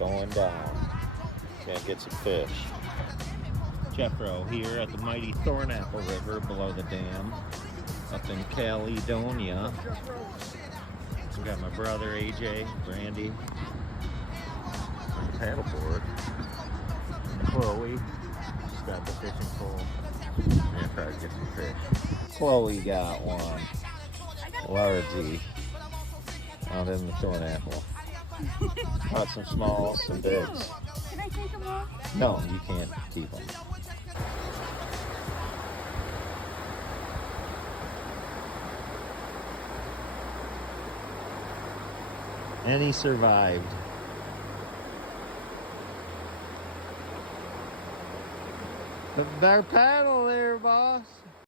going down. Gonna get some fish. Jeffro here at the mighty Thornapple River below the dam up in Caledonia. We got my brother AJ, Brandy, on the paddleboard. Chloe, she's got the fishing pole. I'm gonna try to get some fish. Chloe got one. Largy. Out in the Thornapple. Got some smalls, some bigs. Can I take them all? No, you can't keep them. And he survived. Better paddle there, boss.